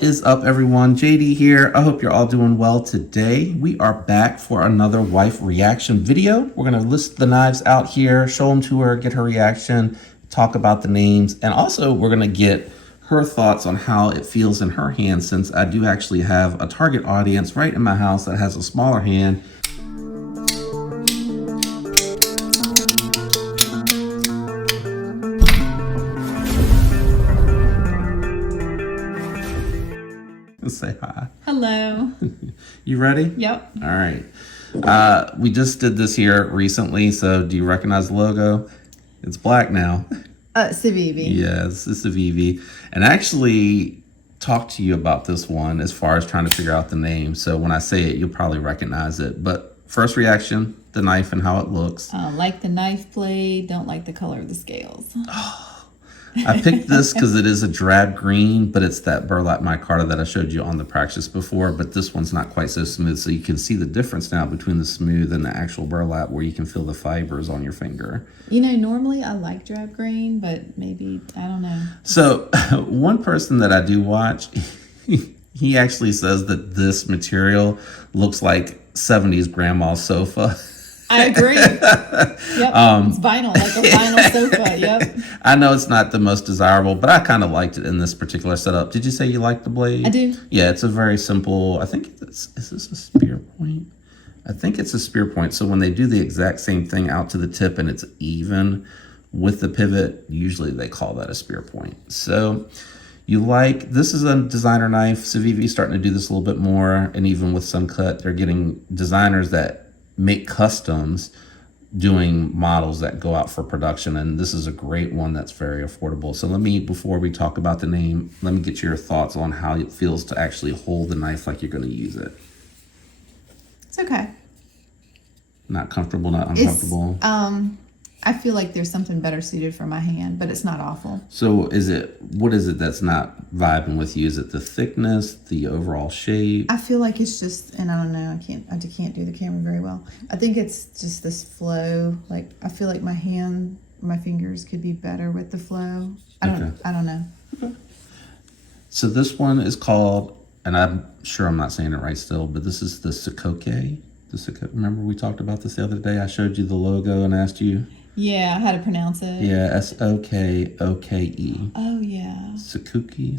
Is up, everyone? JD here. I hope you're all doing well today. We are back for another wife reaction video. We're going to list the knives out here, show them to her, get her reaction, talk about the names, and also we're going to get her thoughts on how it feels in her hand, since I do actually have a target audience right in my house that has a smaller hand. Say hi. Hello. You ready? Yep. All right. We just did this here recently, so do you recognize the logo? It's black now. Civivi. Yes, it's Civivi. And I actually talked to you about this one as far as trying to figure out the name. So when I say it, you'll probably recognize it. But first reaction, the knife and how it looks. Like the knife blade, don't like the color of the scales. I picked this because it is a drab green, but it's that burlap micarta that I showed you on the practice before, but this one's not quite so smooth. So you can see the difference now between the smooth and the actual burlap, where you can feel the fibers on your finger. You know, normally I like drab green, but maybe, I don't know. So one person that I do watch, he actually says that this material looks like 70s grandma's sofa. I agree. Yep. It's vinyl, like a vinyl sofa. Yep. I know it's not the most desirable, but I kind of liked it in this particular setup. Did you say you liked the blade? I do. Yeah, it's a very simple, I think is this a spear point? I think it's a spear point. So when they do the exact same thing out to the tip and it's even with the pivot, usually they call that a spear point. So this is a designer knife. Civivi starting to do this a little bit more. And even with Suncut, they're getting designers that make customs doing models that go out for production, and this is a great one that's very affordable. So before we talk about the name, let me get your thoughts on how it feels to actually hold the knife like you're going to use it. It's okay. Not comfortable, not uncomfortable. I feel like there's something better suited for my hand, but it's not awful. So what is it that's not vibing with you? Is it the thickness, the overall shape? I feel like it's just, and I don't know, I just can't do the camera very well. I think it's just this flow. Like, I feel like my fingers could be better with the flow. I don't know. Okay. So this one is called, and I'm sure I'm not saying it right still, but this is the Sokoke. Remember we talked about this the other day? I showed you the logo and asked you. Yeah, how to pronounce it. Yeah, Sokoke. Oh, yeah. Sokoke.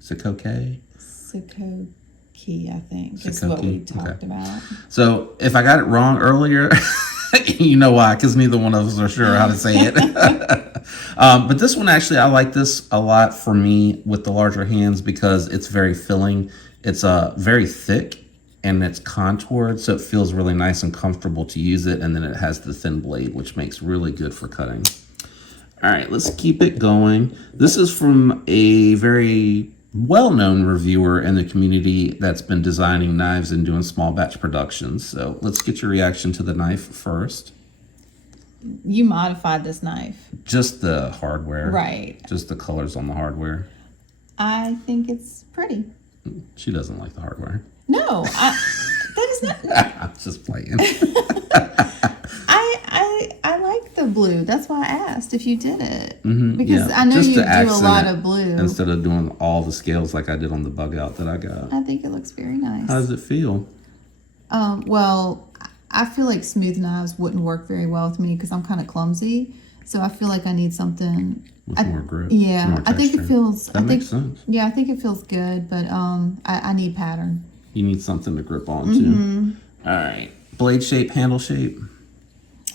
Sokoke, I think, is what we talked about. So if I got it wrong earlier, you know why, because neither one of us are sure how to say it. But this one, actually, I like this a lot for me with the larger hands because it's very filling. It's very thick. And it's contoured, so it feels really nice and comfortable to use it. And then it has the thin blade, which makes really good for cutting. All right, let's keep it going. This is from a very well-known reviewer in the community that's been designing knives and doing small batch productions. So let's get your reaction to the knife first. You modified this knife. Just the hardware. Right. Just the colors on the hardware. I think it's pretty. She doesn't like the hardware. No, that is not. I'm just playing. I like the blue. That's why I asked if you did it. Because I know you do a lot of blue. Instead of doing all the scales like I did on the bug out that I got. I think it looks very nice. How does it feel? Well, I feel like smooth knives wouldn't work very well with me because I'm kind of clumsy. So I feel like I need something with more grip. Yeah, more I think it feels. That makes sense. Yeah, I think it feels good, but I need pattern. You need something to grip on too. All right, blade shape, handle shape.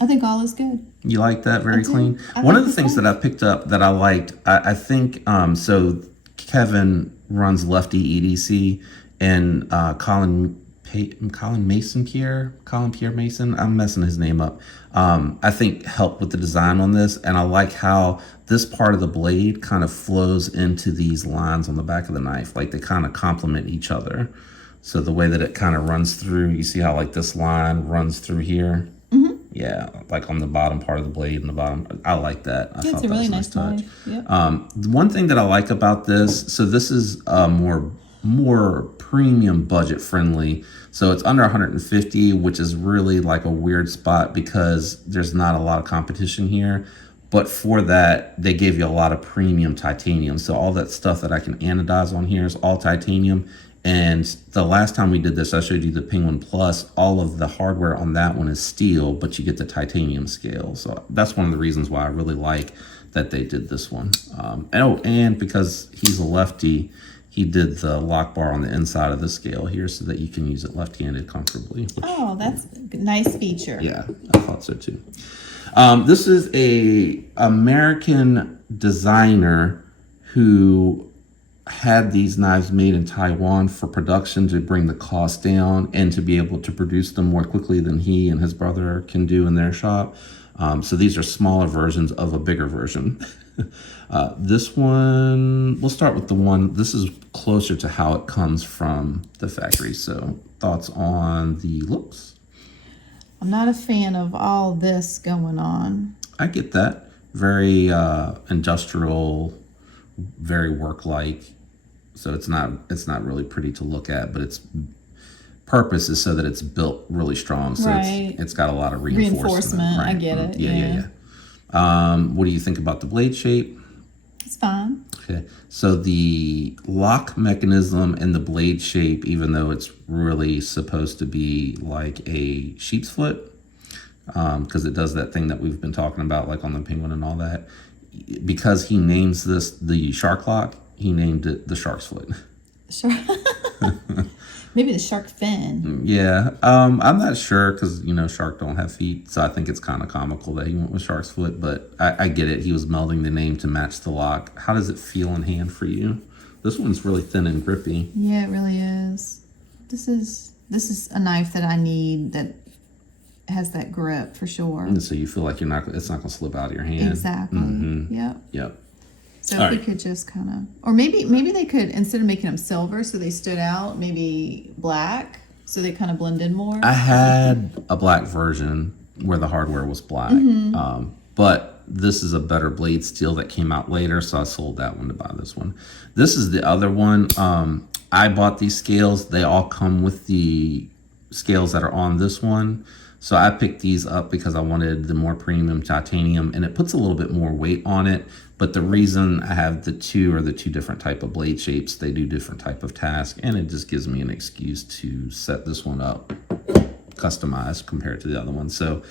I think all is good. You like that? Very clean. One of the things that I picked up that I liked, I think, so Kevin runs Lefty EDC, and Colin Pierre Mason, I'm messing his name up, I think helped with the design on this. And I like how this part of the blade kind of flows into these lines on the back of the knife. Like they kind of complement each other. So the way that it kind of runs through, you see how like this line runs through here? Yeah, like on the bottom part of the blade and the bottom. I like that. I thought it's a really nice touch. Yep. One thing that I like about this, so this is more premium budget friendly. So it's under 150, which is really like a weird spot because there's not a lot of competition here. But for that, they gave you a lot of premium titanium. So all that stuff that I can anodize on here is all titanium. And the last time we did this, I showed you the Penguin Plus. All of the hardware on that one is steel, but you get the titanium scale. So that's one of the reasons why I really like that they did this one. And because he's a lefty, he did the lock bar on the inside of the scale here so that you can use it left-handed comfortably. Oh, that's a nice feature. Yeah, I thought so too. This is a American designer who had these knives made in Taiwan for production to bring the cost down and to be able to produce them more quickly than he and his brother can do in their shop. So these are smaller versions of a bigger version. This one, we'll start with the one, this is closer to how it comes from the factory. So thoughts on the looks? I'm not a fan of all this going on. I get that. Very industrial, very work-like. So it's not really pretty to look at, but its purpose is so that it's built really strong. So Right. it's got a lot of reinforcement. I get it. Yeah. What do you think about the blade shape? It's fine. Okay, so the lock mechanism and the blade shape, even though it's really supposed to be like a sheep's foot, because it does that thing that we've been talking about, like on the Penguin and all that, because he names this the shark lock, he named it the shark's foot. Sure. Maybe the shark fin. Yeah, I'm not sure because, shark don't have feet, so I think it's kind of comical that he went with shark's foot, but I get it. He was melding the name to match the lock. How does it feel in hand for you? This one's really thin and grippy. Yeah, it really is. This is a knife that I need that has that grip for sure. And so you feel like it's not going to slip out of your hand. Exactly. Yep. Yep. So All if we right. could just kind of, or maybe they could, instead of making them silver so they stood out, maybe black so they kind of blend in more. I had a black version where the hardware was black, but this is a better blade steel that came out later, so I sold that one to buy this one. This is the other one. I bought these scales. They all come with the scales that are on this one. So I picked these up because I wanted the more premium titanium, and it puts a little bit more weight on it. But the reason I have the two different type of blade shapes. They do different type of task, and it just gives me an excuse to set this one up customized compared to the other one. So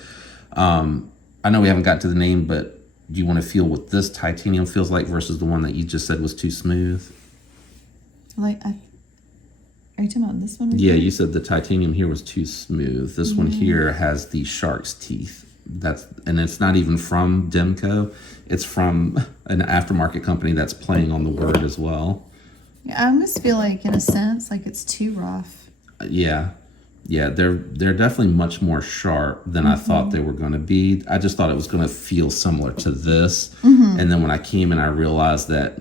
I know we haven't got to the name, but do you want to feel what this titanium feels like versus the one that you just said was too smooth? Are you talking about this one? Yeah, you said the titanium here was too smooth. This one here has the shark's teeth. And it's not even from Demco. It's from an aftermarket company that's playing on the word as well. Yeah, I almost feel like, in a sense, like it's too rough. Yeah, they're definitely much more sharp than I thought they were going to be. I just thought it was going to feel similar to this, and then when I came in, I realized that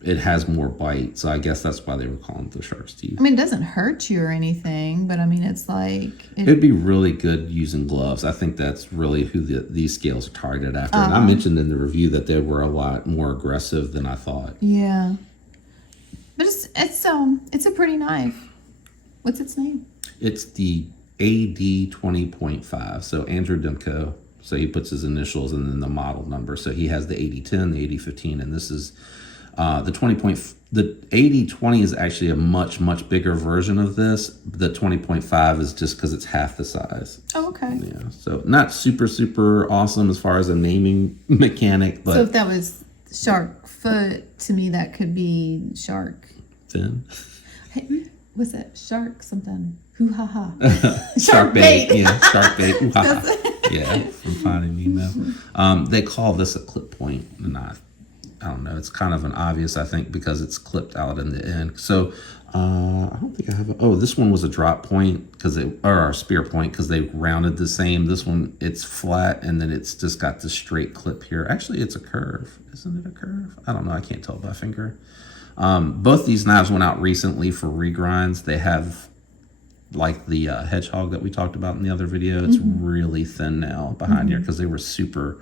it has more bite. So I guess that's why they were calling it the shark's teeth. I mean, it doesn't hurt you or anything, but I mean, it's like It'd be really good using gloves. I think that's really who these scales are targeted after. And I mentioned in the review that they were a lot more aggressive than I thought. Yeah, but it's a pretty knife. What's its name? It's the AD 20.5. So Andrew Demko. So he puts his initials and then the model number. So he has the AD10, the AD15, and this is the 20. The AD20 is actually a much bigger version of this. The 20.5 is just because it's half the size. Oh, okay. Yeah, so not super awesome as far as a naming mechanic, but So if that was shark foot, to me that could be shark. fin. Hey, what's that? Shark something. Hoo ha ha. Shark bait. Yeah, shark bait. Ooh, ha, ha. Yeah, from Finding Nemo. They call this a clip point, and I don't know. It's kind of an obvious, I think, because it's clipped out in the end. So I don't think I have. This one was a drop point or a spear point because they rounded the same. This one, it's flat, and then it's just got this straight clip here. Actually, it's a curve. Isn't it a curve? I don't know. I can't tell by finger. Both these knives went out recently for regrinds. They have like the hedgehog that we talked about in the other video. It's really thin now behind here because they were super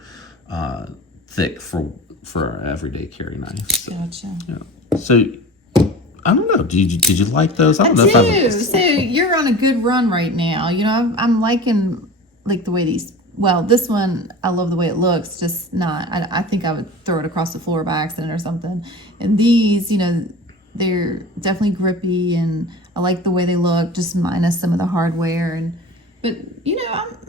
thick for an everyday carry knife. So, Gotcha. yeah. So I don't know. Did you like those? I don't know do. So you're on a good run right now. I'm liking like the way these well, this one, I love the way it looks, just not, I think I would throw it across the floor by accident or something. And these, they're definitely grippy, and I like the way they look, just minus some of the hardware. But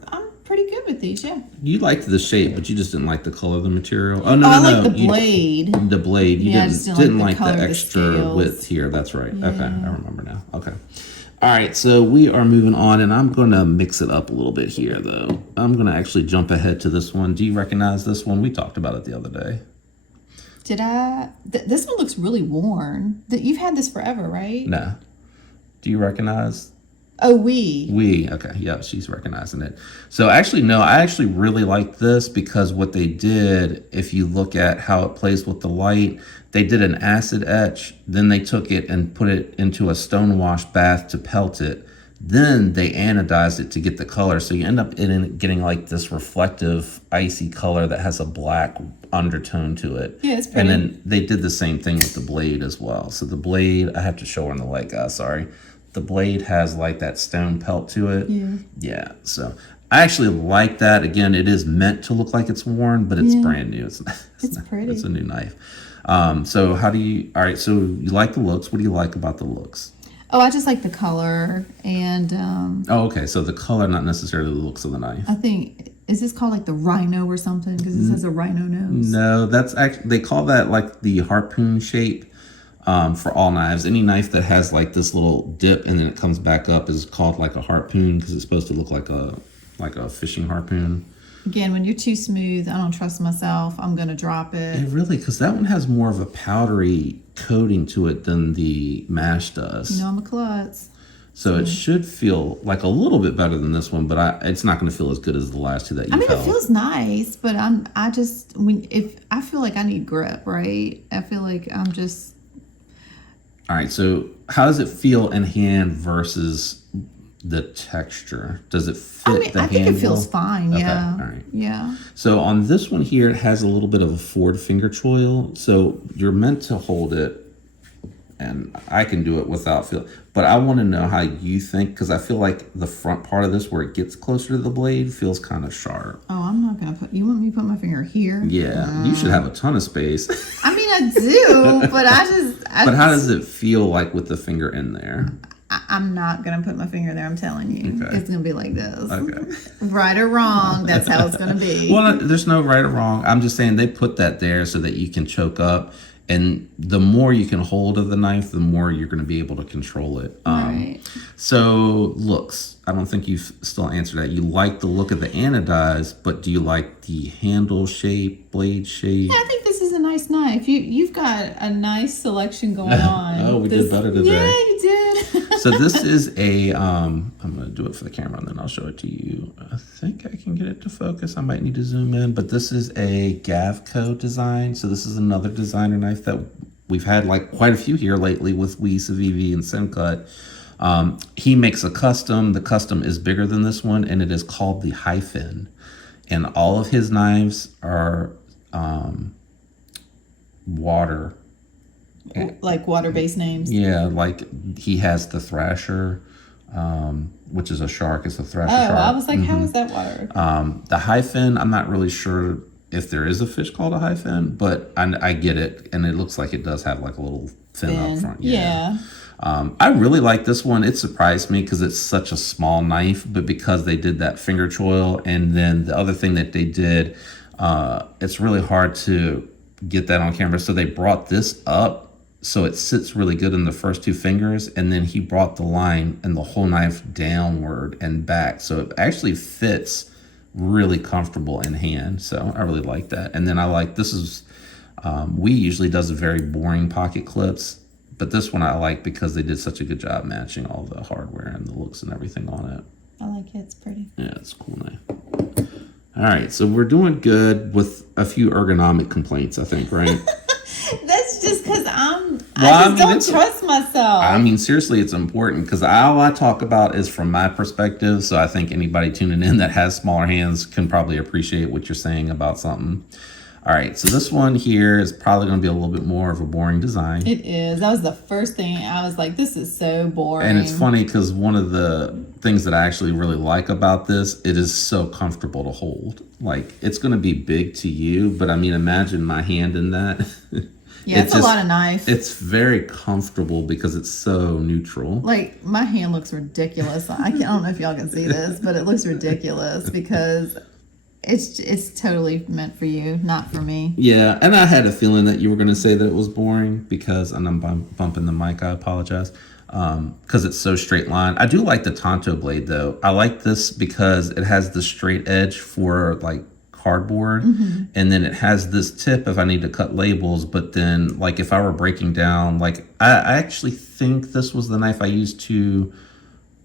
I'm pretty good with these, yeah. You liked the shape, but you just didn't like the color of the material. Oh no, I no, like no. the blade. The blade. You Yeah, I didn't, just didn't didn't like like the color the of the extra scales. width here. That's right. Okay, I remember now. Okay. All right, so we are moving on, and I'm going to mix it up a little bit here, though. I'm going to actually jump ahead to this one. Do you recognize this one? We talked about it the other day. Did I? This one looks really worn. You've had this forever, right? No. Do you recognize? Oh, we. Okay, yeah, she's recognizing it. So actually, no, I actually really like this because what they did, if you look at how it plays with the light, they did an acid etch, then they took it and put it into a stone wash bath to pelt it. Then they anodized it to get the color. So you end up getting like this reflective, icy color that has a black undertone to it. Yeah, it's pretty. And then they did the same thing with the blade as well. So the blade, I have to show her in the light, guys, sorry. The blade has like that stone pelt to it. Yeah. So I actually like that. Again, it is meant to look like it's worn, but it's brand new. It's pretty. It's a new knife. So all right, so you like the looks. What do you like about the looks? Oh, I just like the color, and Oh, okay. So the color, not necessarily the looks of the knife. I think, is this called like the rhino or something? Because this has a rhino nose. No, that's actually, they call that like the harpoon shape. For all knives, any knife that has like this little dip and then it comes back up is called like a harpoon because it's supposed to look like a fishing harpoon. Again, when you're too smooth, I don't trust myself. I'm gonna drop it. Yeah, really, because that one has more of a powdery coating to it than the mash does. I'm a klutz. So it should feel like a little bit better than this one, but it's not going to feel as good as the last two that you held. It feels nice, but if I feel like I need grip, right? I feel like I'm just. All right, so how does it feel in hand versus the texture? Does it fit the I think handle? it feels fine. Okay, Yeah. all right. Yeah. So on this one here, it has a little bit of a forward finger choil. So you're meant to hold it, and I can do it without feel. But I want to know how you think, because I feel like the front part of this, where it gets closer to the blade, feels kind of sharp. Oh, I'm not gonna put. You want me to put my finger here? Yeah, you should have a ton of space. I mean, I do, but But how does it feel like with the finger in there? I'm not gonna put my finger there. I'm telling you, Okay. it's gonna be like this. Okay. Right or wrong, that's how it's gonna be. Well, there's no right or wrong. I'm just saying they put that there so that you can choke up. And the more you can hold of the knife, the more you're going to be able to control it. Right. So looks, I don't think you've still answered that. You like the look of the anodized, but do you like the handle shape, blade shape? Yeah, I think this is a nice knife. You've got a nice selection going on. Oh, we did better today. Yeah, you did. So this is a, I'm going to do it for the camera and then I'll show it to you. I think I can get it to focus. I might need to zoom in, but this is a Gavco design. So this is another designer knife that we've had like quite a few here lately with WE, Civivi, and Semcut. He makes a custom. The custom is bigger than this one, and it is called the Hyphen. And all of his knives are water. Like water-based names. Yeah, like he has the Thrasher, which is a shark. It's a Thrasher shark. I was like, how is that water? The Hyphen, I'm not really sure if there is a fish called a Hyphen, but I get it, and it looks like it does have like a little fin up front. Yeah. I really like this one. It surprised me because it's such a small knife, but because they did that finger choil, and then the other thing that they did, it's really hard to get that on camera. So they brought this up so it sits really good in the first two fingers, and then he brought the line and the whole knife downward and back, so it actually fits really comfortable in hand. So I really like that. And then I like, this is WE usually does very boring pocket clips, but this one I like because they did such a good job matching all the hardware and the looks and everything on it. I like it. It's pretty. Yeah, it's a cool knife. All right, so we're doing good with a few ergonomic complaints, I think, right? That's just because I don't trust myself. I mean, seriously, it's important because all I talk about is from my perspective. So I think anybody tuning in that has smaller hands can probably appreciate what you're saying about something. All right, so this one here is probably going to be a little bit more of a boring design. It is. That was the first thing I was like, this is so boring. And it's funny because one of the things that I actually really like about this, it is so comfortable to hold. Like, it's going to be big to you, but I mean, imagine my hand in that. Yeah, it's a lot of knife. It's very comfortable because it's so neutral. Like, my hand looks ridiculous. I don't know if y'all can see this, but it looks ridiculous because it's totally meant for you, not for me. Yeah, and I had a feeling that you were going to say that it was boring because, and I'm bumping the mic, I apologize, because it's so straight line. I do like the Tonto blade, though. I like this because it has the straight edge for, like, cardboard, and then it has this tip if I need to cut labels, but then, like, if I were breaking down, like, I actually think this was the knife I used to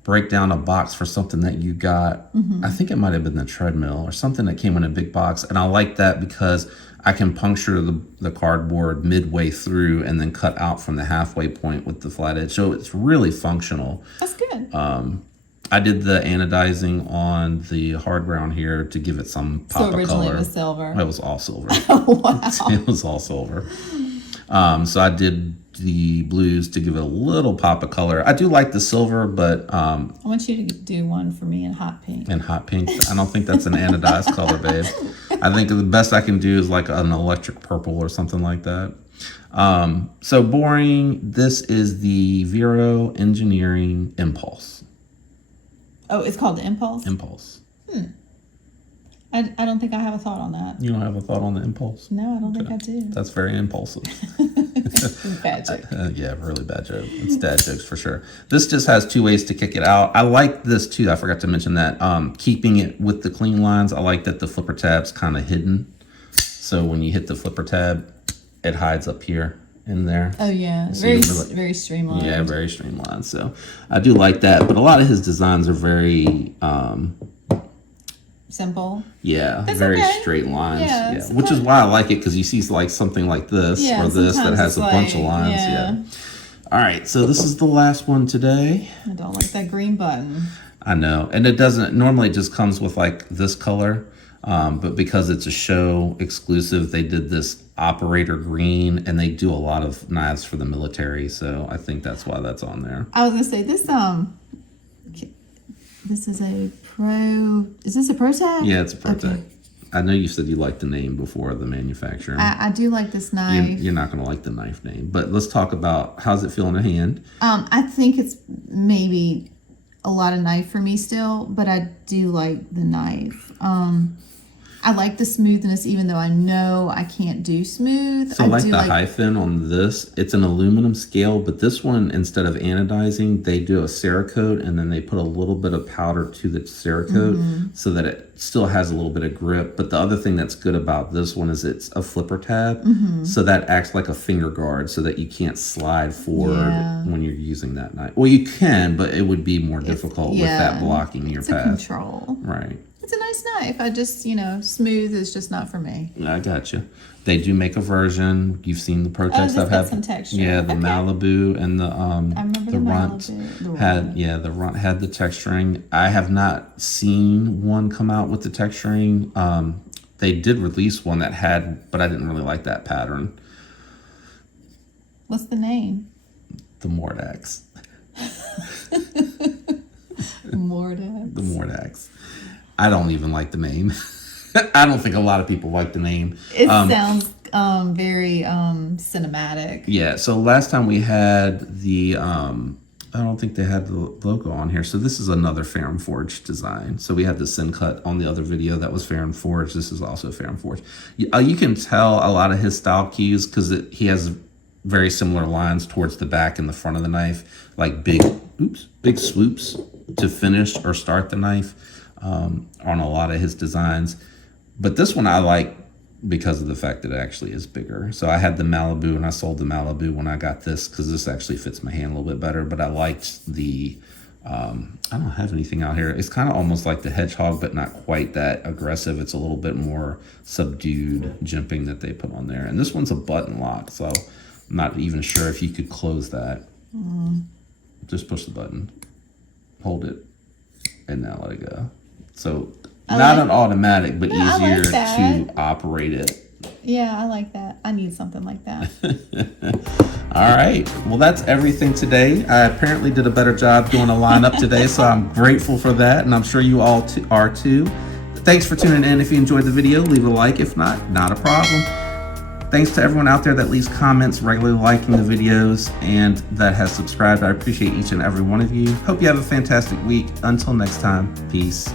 break down a box for something that you got. I think it might have been the treadmill or something that came in a big box, and I like that because I can puncture the cardboard midway through and then cut out from the halfway point with the flat edge, so it's really functional. That's good. I did the anodizing on the hard brown here to give it some pop of originally color. it was silver. It was all silver. Wow. It was all silver. So I did the blues to give it a little pop of color. I do like the silver, but I want you to do one for me in hot pink. in hot pink, I don't think that's an anodized color, babe. I think the best I can do is like an electric purple or something like that. So boring. This is the Vero Engineering Impulse. Oh, it's called the Impulse? Impulse. I don't think I have a thought on that. You don't have a thought on the Impulse? No, I don't think I do. That's very impulsive. Bad joke. Yeah, really bad joke. It's dad jokes for sure. This just has two ways to kick it out. I like this too. I forgot to mention that. Keeping it with the clean lines, I like that the flipper tab's kind of hidden. So when you hit the flipper tab, it hides up here in there. Oh, yeah. So Very streamlined. Yeah, very streamlined. So I do like that. But a lot of his designs are very... simple. Yeah, That's very okay. straight lines. Yeah, Yeah, which is why I like it, because you see like something like this Yeah, or this that sometimes has a it's bunch of like, lines. yeah. Yeah. All right, so this is the last one today. I don't like that green button. I know, and it doesn't normally. It just comes with like this color, but because it's a show exclusive, they did this operator green, and they do a lot of knives for the military. So I think that's why that's on there. I was gonna say this is a pro. Is this a pro tag? Yeah, it's a Protec. Okay. I know you said you liked the name before the manufacturer. I do like this knife. You're not going to like the knife name, but let's talk about how's it feel in the hand. I think it's maybe a lot of knife for me still, but I do like the knife. I like the smoothness, even though I know I can't do smooth. So like the hyphen on this, it's an aluminum scale, but this one, instead of anodizing, they do a Cerakote, and then they put a little bit of powder to the Cerakote so that it still has a little bit of grip. But the other thing that's good about this one is it's a flipper tab, so that acts like a finger guard so that you can't slide forward when you're using that knife. Well, you can, but it would be more difficult with that blocking your it's a path. control. Right. It's a nice knife. I just, smooth is just not for me. I got you. They do make a version. You've seen the Protex I've had. Some texture. Yeah, the Malibu and the I remember the Runt Malibu. the Runt had the texturing. I have not seen one come out with the texturing. They did release one that had, but I didn't really like that pattern. What's the name? The Mordax. Mordax. The Mordax. I don't even like the name. I don't think a lot of people like the name. It sounds very cinematic. Yeah, so last time we had the, I don't think they had the logo on here. So this is another Ferrum Forge design. So we had the Sin Cut on the other video that was Ferrum Forge. This is also Ferrum Forge. You can tell a lot of his style cues because he has very similar lines towards the back and the front of the knife, like big swoops to finish or start the knife on a lot of his designs. But this one I like because of the fact that it actually is bigger. So I had the Malibu and I sold the Malibu when I got this because this actually fits my hand a little bit better. But I liked the, I don't have anything out here. It's kind of almost like the Hedgehog, but not quite that aggressive. It's a little bit more subdued jimping that they put on there. And this one's a button lock, so I'm not even sure if you could close that. Just push the button, hold it, and now let it go. So not an automatic, but easier to operate it Yeah, I like that. I need something like that. All right. Well, that's everything today. I apparently did a better job doing a lineup today, so I'm grateful for that, and I'm sure you all are too. Thanks for tuning in. If you enjoyed the video, leave a like. If not a problem. Thanks to everyone out there that leaves comments, regularly liking the videos, and that has subscribed. I appreciate each and every one of you. Hope you have a fantastic week. Until next time, peace.